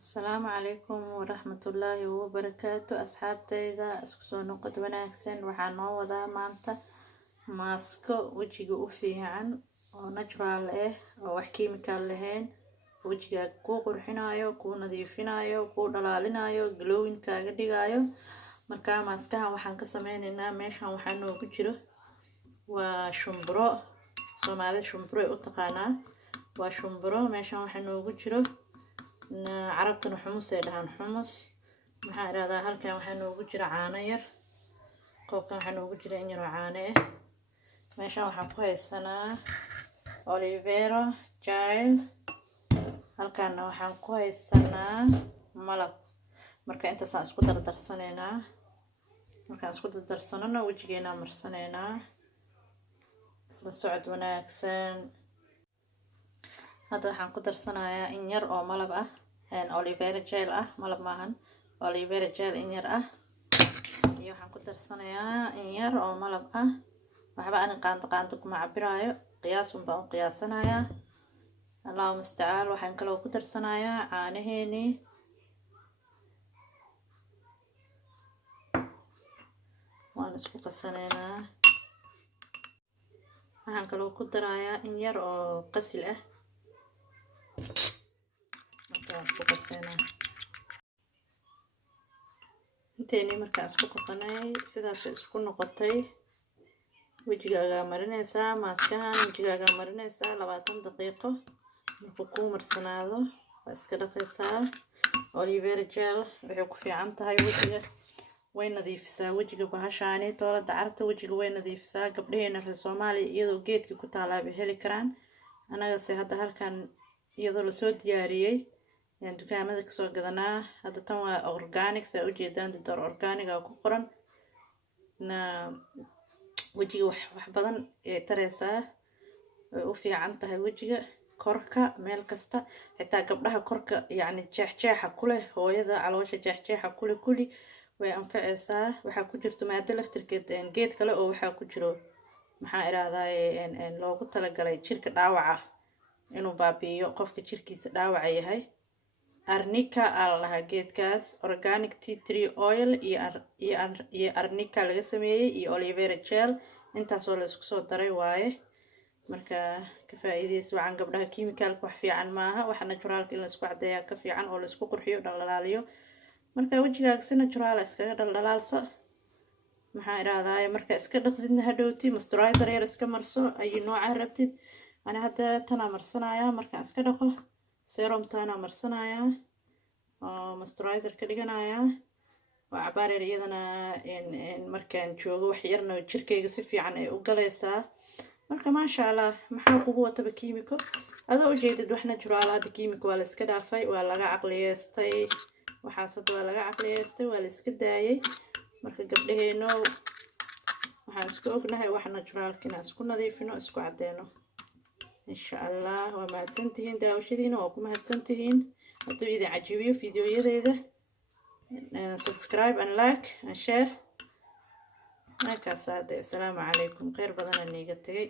السلام عليكم ورحمة الله وبركاته أصحابتي إذا اسكسو نقد وناكسن وحانو وذا مانتا ماسكو وجيغو فيهان ونجرال وحكيميكال لهين وجيغا كو قرحينايو كو نظيفينايو كو دلالينايو glowing كاغا ديغايو marka maaskahan waxaan ka sameynaynaa meeshan waxaa noogu jiro waa shumburo Soomaalida shumburo u taqaanaa waa shumburo meeshan waxaa noogu jiro carabtana xumus ay dhahaan xumus maxaa iraahdaa halkan waxaa noogu jira caano yar koobkan waxaa noogu jira in yar oo caano ah meeshan waxaan ku haysanaa olivero jail halkan waxaan ku haysanaa malab marka intaas aan isku dardarsanaynaa markaan isku dardarsanana wajigeena marsanaynaa isla socod wanaagsan hadda waxaan ku darsanayaa in yar oo malab ah olivero gel ah malab maahan olivero gel in yar ah iyo waxaan ku darsanayaa in yar oo malab ah waxba aan qaanto kuma cabiraayo qiyaas un baan u qiyaasanayaa Allahu musta'an waxaan kale ku darsanayaa caanaheeni waan isku qasanaynaa waxaan kale ku darayaa in yar oo qasil ah markaan isku qasanay inteeni markaan isku qasanay sidaas isku noqotay wajigaaga marinaysaa maaskahan wajigaaga marinaysaa 20 daqiiqo markuu ku marsanaado waa iska dhaqaysaa olivero gel waxay ku fiican tahay wajiga way nadiifisaa wajiga bahashaani toolada carta wajiga way nadiifisaa gabdhaheena reer Soomaaliya iyadoo geedka ku taalaabay heli karaan anaga se hadda halkan iyadoo la soo diyaariyay yaan dukaamada ka soo gadanaa hadda tan waa organic saa u jeedaan dad organic ah ku qoran na wajiga wax badan ee taraysaa way u fiican tahay wajiga korka meel kasta xitaa gabdhaha korka yani jeexjeexa ku leh hooyada caloosha jeexjeexa ku leh kulli way anfacaysaa waxa ku jirto maada laftirkeed geed kale oo waxa ku jiro maxaa iraahdaa loogu talagalay jirka dhaawaca inuu baabiyo qofka jirkiisa dhaawac yahay arnica allaha geedkaas organic tea tree oil iyo arnica laga sameeyay iyo olivero gel intaas oo la isku soo daray waaye marka ka faa'iideyso wacan gabdhaha chemical wax fiican maaha waxa naturalka in la isku cadeeyaa ka fiican oo la isku qurxiyo dhalaaliyo marka wajigaaga si natural iskaga dhalaalso maxaa iraahdaa marka iska dhaqdidna hadhowti moisturizer yar iska marso ay nooca rabtid ana hadda tan marsanaya marka iska dhaqo serum tan marsanaya oo moisturizer ka dhiganaya waa cabaar yar iyadana markaan joogo wax yarna jirkeyga si fiican ay u galaysaa marka ma sha Allah maxaa kugu wata kiimiko adoo ujeedid wax natural ah kiimiko waa la iska dhaafay waa laga aqliyeystay waxaasad waa laga aqliyeystay waa la iska daayay marka gabdhaheeno waxaan isku ognahay wax naturalkina isku nadiifino isku cadeeno insha Allah waa mahadsantihiin daawashadiina waa ku mahadsantihiin hadduu idin cajibiyo fiidiyoyadeeda subscribe and like and share markaas assalamu calaykum khayr badan aniga tagay